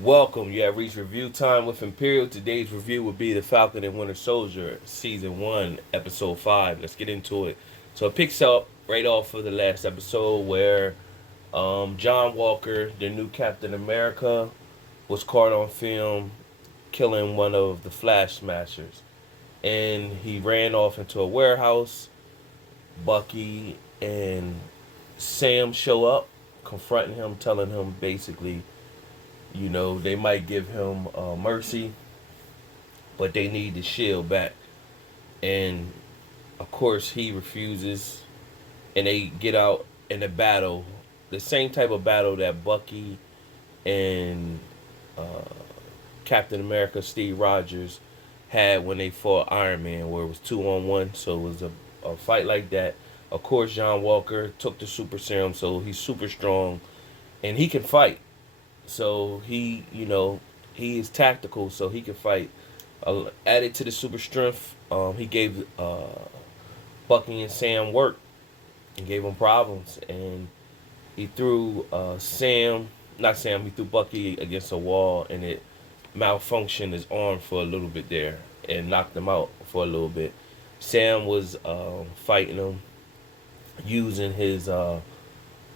Welcome. You have reached review time with Imperial. Today's review will be the Falcon and Winter Soldier, Season 1, Episode 5. Let's get into it. So it picks up right off of the last episode where John Walker, the new Captain America, was caught on film killing one of the Flash Smashers. And he ran off into a warehouse. Bucky and Sam show up, confronting him, telling him basically they might give him mercy, but they need the shield back. And of course, he refuses, and they get out in a battle, the same type of battle that Bucky and uh, Captain America Steve Rogers had when they fought Iron Man, where it was 2-on-1. So it was a fight like that. Of course, John Walker took the super serum, so he's super strong and he can fight. So he is tactical, so he can fight. Added to the super strength, he gave Bucky and Sam work and gave them problems, and he threw he threw Bucky against a wall, and it malfunctioned his arm for a little bit there, and knocked him out for a little bit. Sam was fighting him using his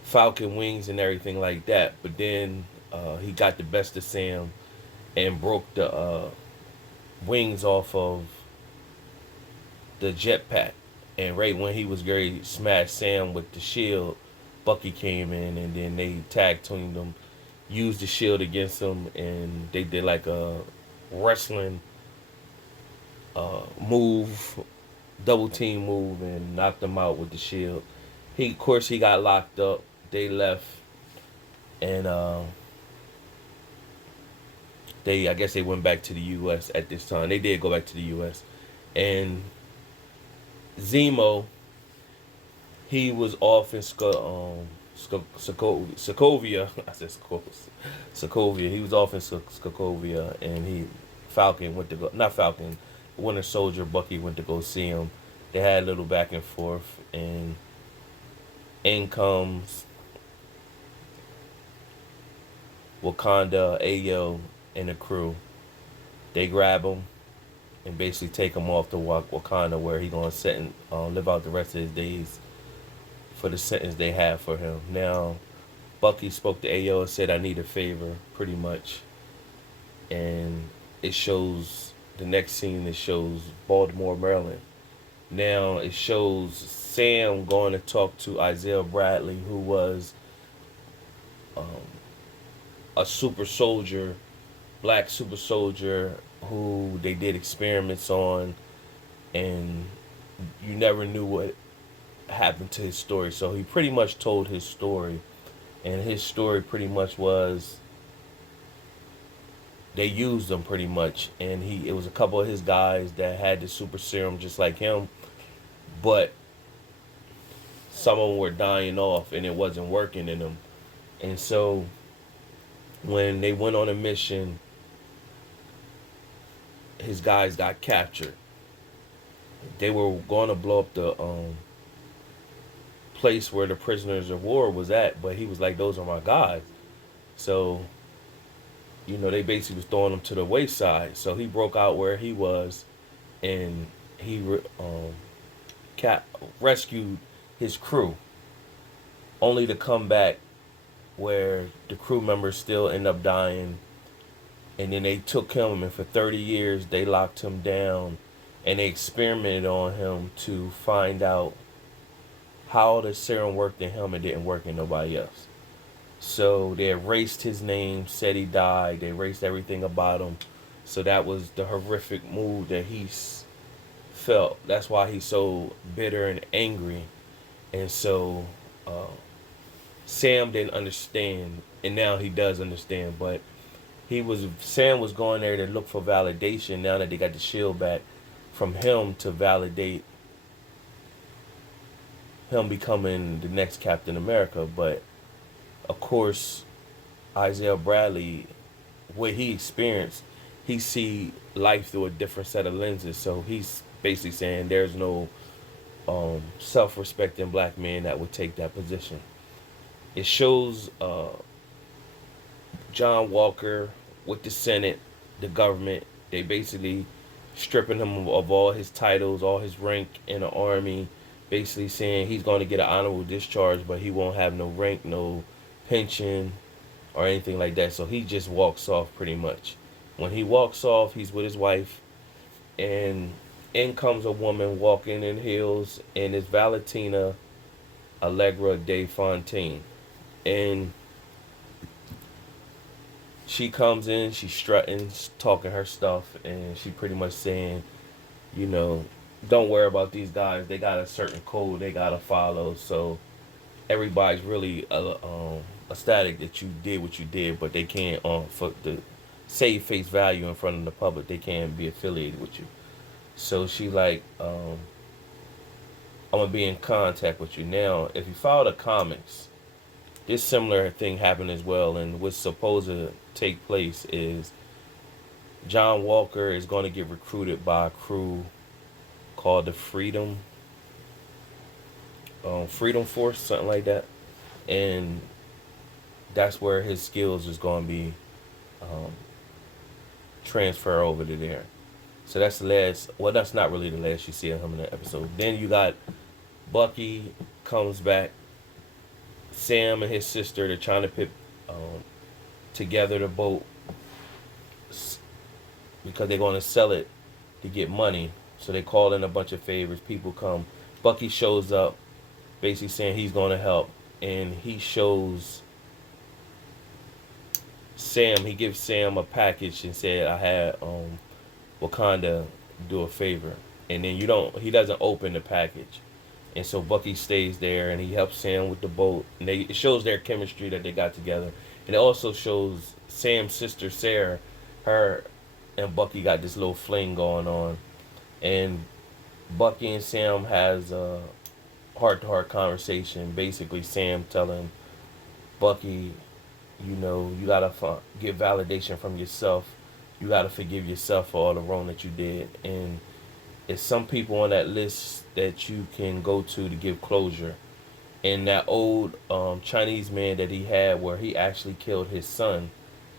Falcon wings and everything like that, but then he got the best of Sam and broke the wings off of the jetpack. And right when he was going to smash Sam with the shield, Bucky came in, and then they tag teamed them, used the shield against him, and they did like a wrestling move, double team move, and knocked him out with the shield. Of course, he got locked up. They left, and I guess they went back to the U.S. at this time. They did go back to the U.S. And Zemo, he was off in Sokovia. I said Sokovia. He was off in Sokovia, and Falcon went to go. Not Falcon. Winter Soldier Bucky went to go see him. They had a little back and forth, and in comes Wakanda, Ayo, and the crew. They grab him and basically take him off to Wakanda, where he gonna sit and live out the rest of his days for the sentence they have for him. Now, Bucky spoke to Ayo and said, "I need a favor," pretty much, and it shows the next scene. It shows Baltimore, Maryland. Now it shows Sam going to talk to Isaiah Bradley, who was um, a super soldier, black super soldier, who they did experiments on, and you never knew what happened to his story. So he pretty much told his story, and his story pretty much was they used him pretty much, and it was a couple of his guys that had the super serum just like him, but some of them were dying off and it wasn't working in them. And so when they went on a mission, his guys got captured. They were going to blow up the place where the prisoners of war was at, but he was like, "Those are my guys." So they basically was throwing him to the wayside. So he broke out where he was, and he rescued his crew, only to come back where the crew members still end up dying. And then they took him, and for 30 years they locked him down, and they experimented on him to find out how the serum worked in him and didn't work in nobody else. So they erased his name, said he died. They erased everything about him. So that was the horrific mood that he felt. That's why he's so bitter and angry. And so Sam didn't understand, and now he does understand. But Sam was going there to look for validation. Now that they got the shield back, from him to validate him becoming the next Captain America. But of course, Isaiah Bradley, what he experienced, he see life through a different set of lenses. So he's basically saying there's no self-respecting black man that would take that position. It shows John Walker with the Senate, the government. They basically stripping him of all his titles, all his rank in the army, basically saying he's going to get an honorable discharge, but he won't have no rank, no pension, or anything like that. So he just walks off pretty much. When he walks off, he's with his wife, and in comes a woman walking in heels, and it's Valentina Allegra de Fontaine. And she comes in, she's strutting, talking her stuff, and she pretty much saying, you know, don't worry about these guys. They got a certain code they gotta follow. So everybody's really ecstatic that you did what you did, but they can't for the save face value in front of the public. They can't be affiliated with you. So she like, I'm gonna be in contact with you now. If you follow the comics, this similar thing happened as well, and what's supposed to take place is John Walker is going to get recruited by a crew called the Freedom Force, something like that, and that's where his skills is going to be um, transferred over to there. So that's the last. Well, that's not really the last you see of him in the episode. Then you got Bucky comes back. Sam and his sister, they're trying to put together the boat because they're going to sell it to get money. So they call in a bunch of favors. People come. Bucky shows up, basically saying he's going to help, and he shows Sam. He gives Sam a package and said, "I had Wakanda do a favor," and then he doesn't open the package. And so Bucky stays there and he helps Sam with the boat. And it shows their chemistry that they got together. And it also shows Sam's sister Sarah, her and Bucky got this little fling going on. And Bucky and Sam has a heart-to-heart conversation. Basically, Sam telling Bucky, you gotta get validation from yourself. You gotta forgive yourself for all the wrong that you did. And it's some people on that list that you can go to give closure. And that old Chinese man that he had, where he actually killed his son,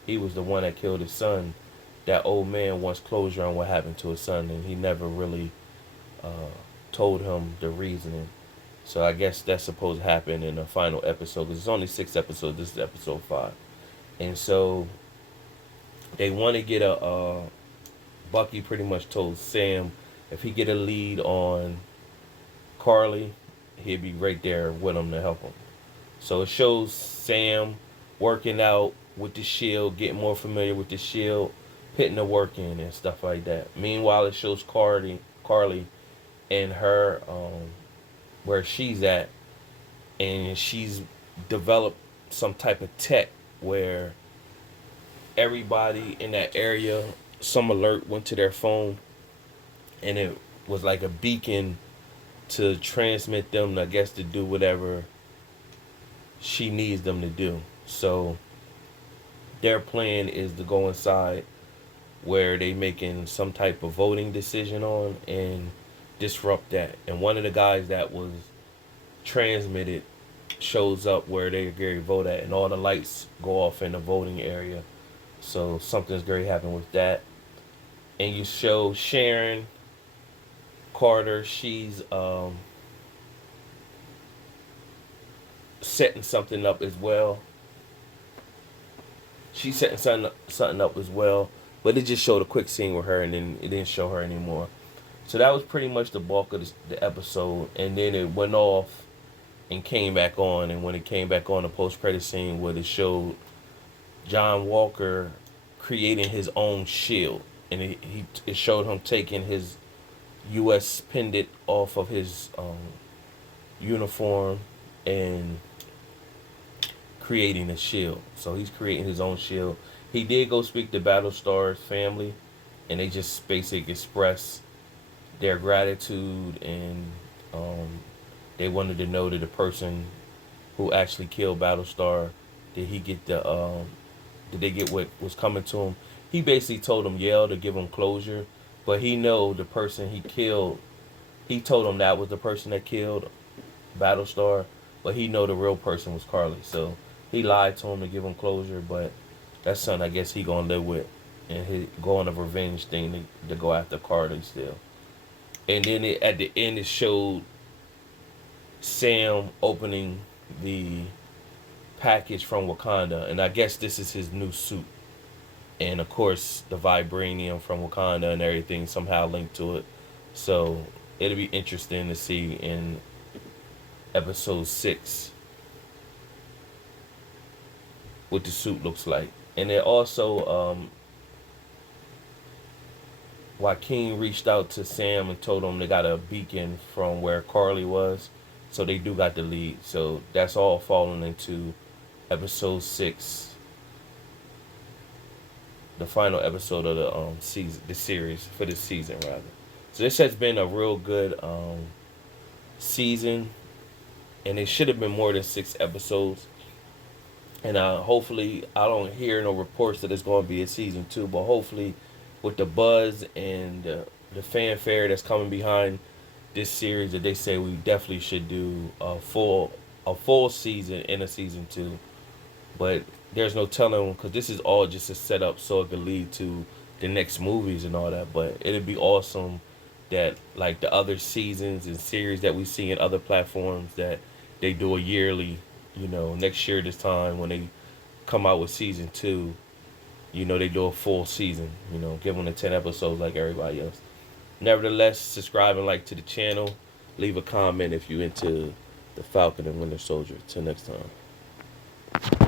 he was the one that killed his son. That old man wants closure on what happened to his son, and he never really told him the reasoning. So I guess that's supposed to happen in the final episode, because it's only 6 episodes. This is episode 5. And so they want to get Bucky pretty much told Sam if he get a lead on Carly, he'd be right there with him to help him. So it shows Sam working out with the shield, getting more familiar with the shield, putting the work in and stuff like that. Meanwhile, it shows Carly and her where she's at, and she's developed some type of tech where everybody in that area, some alert went to their phone, and it was like a beacon to transmit them, I guess, to do whatever she needs them to do. So their plan is to go inside where they making some type of voting decision on and disrupt that. And one of the guys that was transmitted shows up where they Gary vote at, and all the lights go off in the voting area. So something's going to happen with that. And you show Sharon Carter, she's setting something up as well. She's setting something up as well, but it just showed a quick scene with her, and then it didn't show her anymore. So that was pretty much the bulk of the episode, and then it went off and came back on. And when it came back on, the post-credit scene where it showed John Walker creating his own shield, and it showed him taking his U.S. pendant off of his uniform and creating a shield. So he's creating his own shield. He did go speak to Battlestar's family, and they just basically express their gratitude, and they wanted to know that the person who actually killed Battlestar, did he get did they get what was coming to him? He basically told him to give him closure, but he know the person he killed. He told him that was the person that killed Battlestar, but he know the real person was Carly. So he lied to him to give him closure, but That son, I guess he gonna live with, and he go on a revenge thing to go after Carter still. And then at the end, it showed Sam opening the package from Wakanda, and I guess this is his new suit. And of course, the vibranium from Wakanda and everything somehow linked to it. So it'll be interesting to see in episode 6 what the suit looks like. And then also, Joaquin reached out to Sam and told him they got a beacon from where Carly was. So they do got the lead. So that's all falling into episode 6, the final episode of the season, the series for this season rather. So this has been a real good season, and it should have been more than 6 episodes. And hopefully, I don't hear no reports that it's going to be a season 2, but hopefully, with the buzz and the fanfare that's coming behind this series, that they say we definitely should do a full season in a season 2. But there's no telling because this is all just a setup so it could lead to the next movies and all that. But it'd be awesome that like the other seasons and series that we see in other platforms that they do a yearly, next year this time when they come out with season 2, they do a full season, give them the 10 episodes like everybody else. Nevertheless, subscribe and like to the channel. Leave a comment if you into the Falcon and Winter Soldier. Till next time.